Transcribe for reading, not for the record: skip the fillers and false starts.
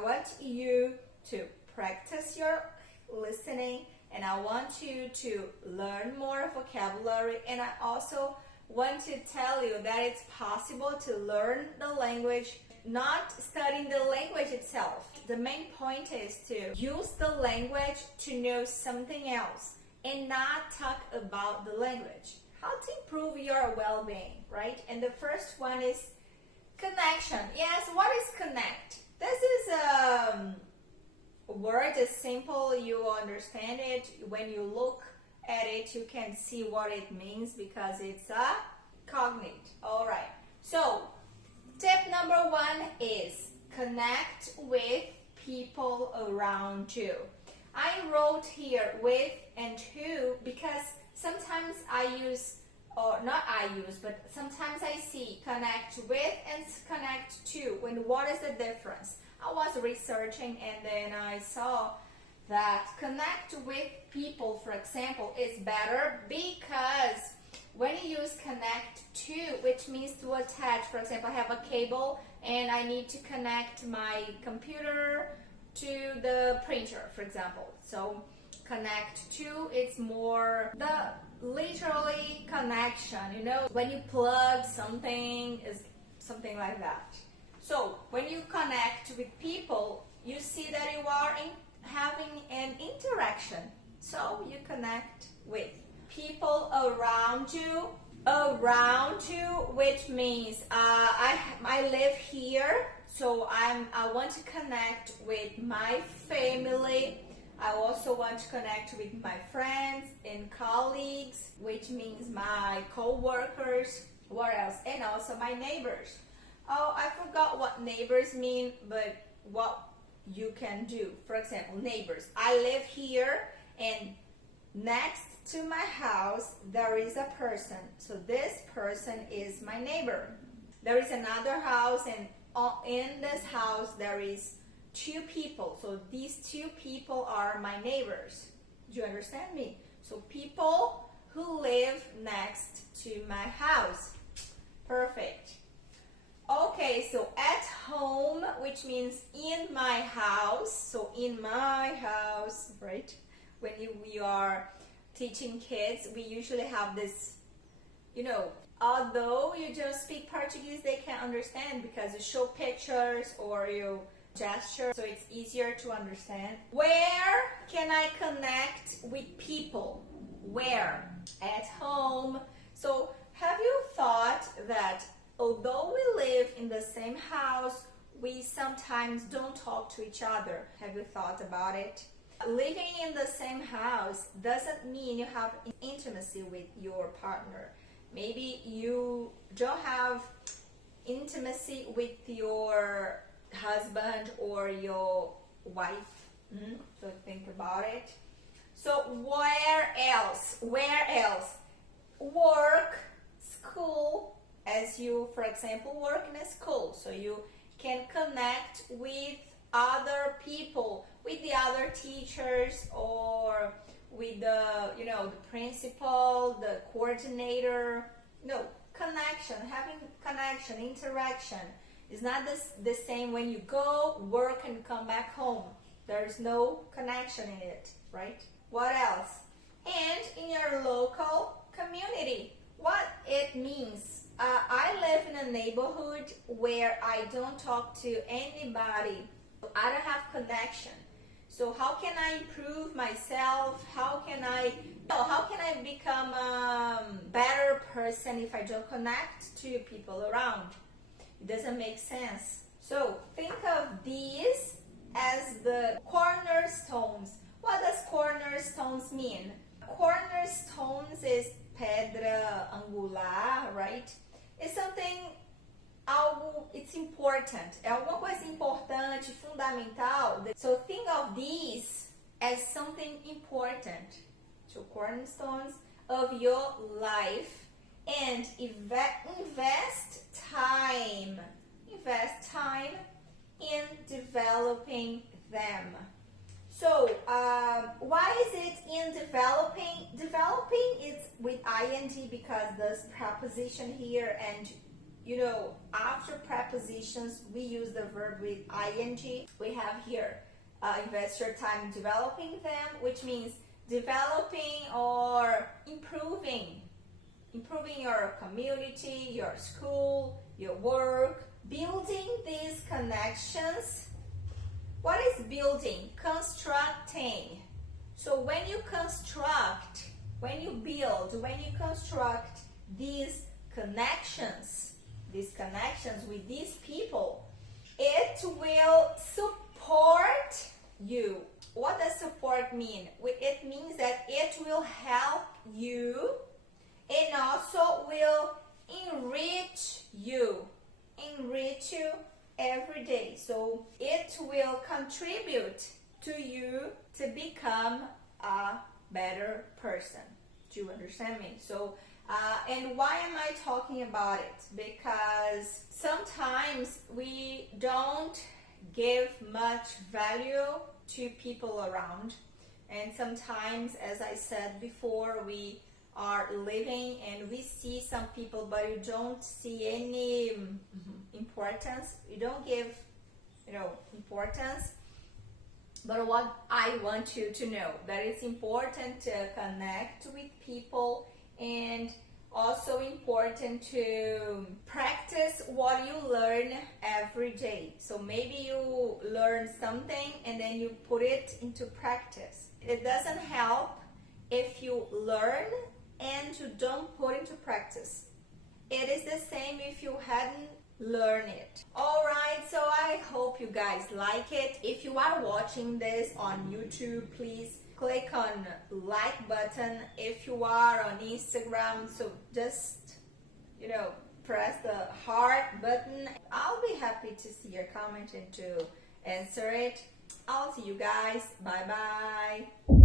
I want you to practice your listening, and I want you to learn more vocabulary, and I also want to tell you that it's possible to learn the language, not studying the language itself. The main point is to use the language to know something else and not talk about the language. How to improve your well-being, right? And the first one is connection. Yes, what is connect? This is a word is simple, you understand it. When you look at it, you can see what it means because it's a cognate. All right. So, tip number 1 is connect with people around you. I wrote here with and to because sometimes but sometimes I see connect with and connect to. When what is the difference? I was researching and then I saw that connect with people, for example, is better because when you use connect to, which means to attach, for example, I have a cable and I need to connect my computer to the printer, for example. So connect to, it's more the literally connection, you know, when you plug something, is something like that. So when you connect with people, you see that you are having an interaction. So you connect with people around you, which means I live here, so I want to connect with my family. I also want to connect with my friends and colleagues, which means my co-workers. What else? And also my neighbors. Oh, I forgot what neighbors mean, but what you can do. For example, neighbors. I live here and next to my house there is a person. So this person is my neighbor. There is another house and in this house there is 2 people. So these 2 people are my neighbors. Do you understand me? So people who live next to my house. Perfect. Okay, so at home, which means in my house. So in my house, right? When we are teaching kids, we usually have this, you know, although you just speak Portuguese, they can understand because you show pictures or you gesture, so it's easier to understand. Where can I connect with people? Where? At home. So have you thought that although we live in the same house, we sometimes don't talk to each other? Have you thought about it? Living in the same house doesn't mean you have intimacy with your partner. Maybe you don't have intimacy with your husband or your wife. So think about it. So where else? Work, school, as you, for example, work in a school. So you can connect with other people, with the other teachers or with the, you know, the principal, the coordinator. No, connection, having connection, interaction is not the same when you go, work, and come back home. There's no connection in it, right? What else? And in your local community, what it means. I live in a neighborhood where I don't talk to anybody. I don't have connection. So how can I improve myself? How can I become a better person if I don't connect to people around? It doesn't make sense. So think of these as the cornerstones. What does cornerstones mean? Cornerstones is pedra angular, right? It's something, it's important. É alguma coisa importante, fundamental. So think of these as something important. So cornerstones of your life, and invest time in developing them. So why is it in developing? Developing is with ing because there's preposition here, and you know, after prepositions, we use the verb with ing. We have here invest your time developing them, which means developing or improving your community, your school, your work, building these connections. What is building? Constructing. So when you construct, when you build, when you construct these connections with these people, it will support you. What does support mean? It means that it will help you and also will enrich you every day. So it will contribute to you to become a better person. Do you understand me? So and why am I talking about it? Because sometimes we don't give much value to people around, and sometimes, as I said before, we are living and we see some people, but you don't see any importance. You don't give, importance. But what I want you to know, that it's important to connect with people, and also important to practice what you learn every day. So maybe you learn something and then you put it into practice. It doesn't help if you learn and you don't put into practice. It is the same if you hadn't learned it. Alright, so I hope you guys like it. If you are watching this on YouTube, please click on like button. If you are on Instagram, so just, press the heart button. I'll be happy to see your comment and to answer it. I'll see you guys. Bye bye.